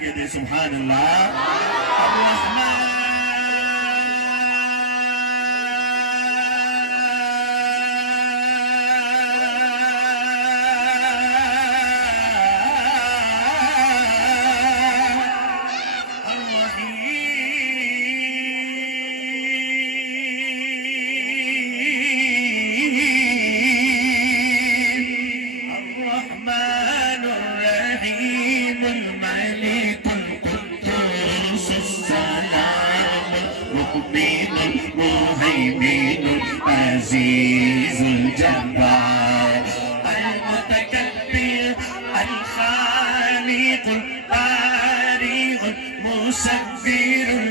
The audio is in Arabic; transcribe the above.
लेके दे सुभान अल्लाह। الملك القدوس السلام المؤمن المهيمن العزيز الجبار المتكبر الخالق البارئ المصور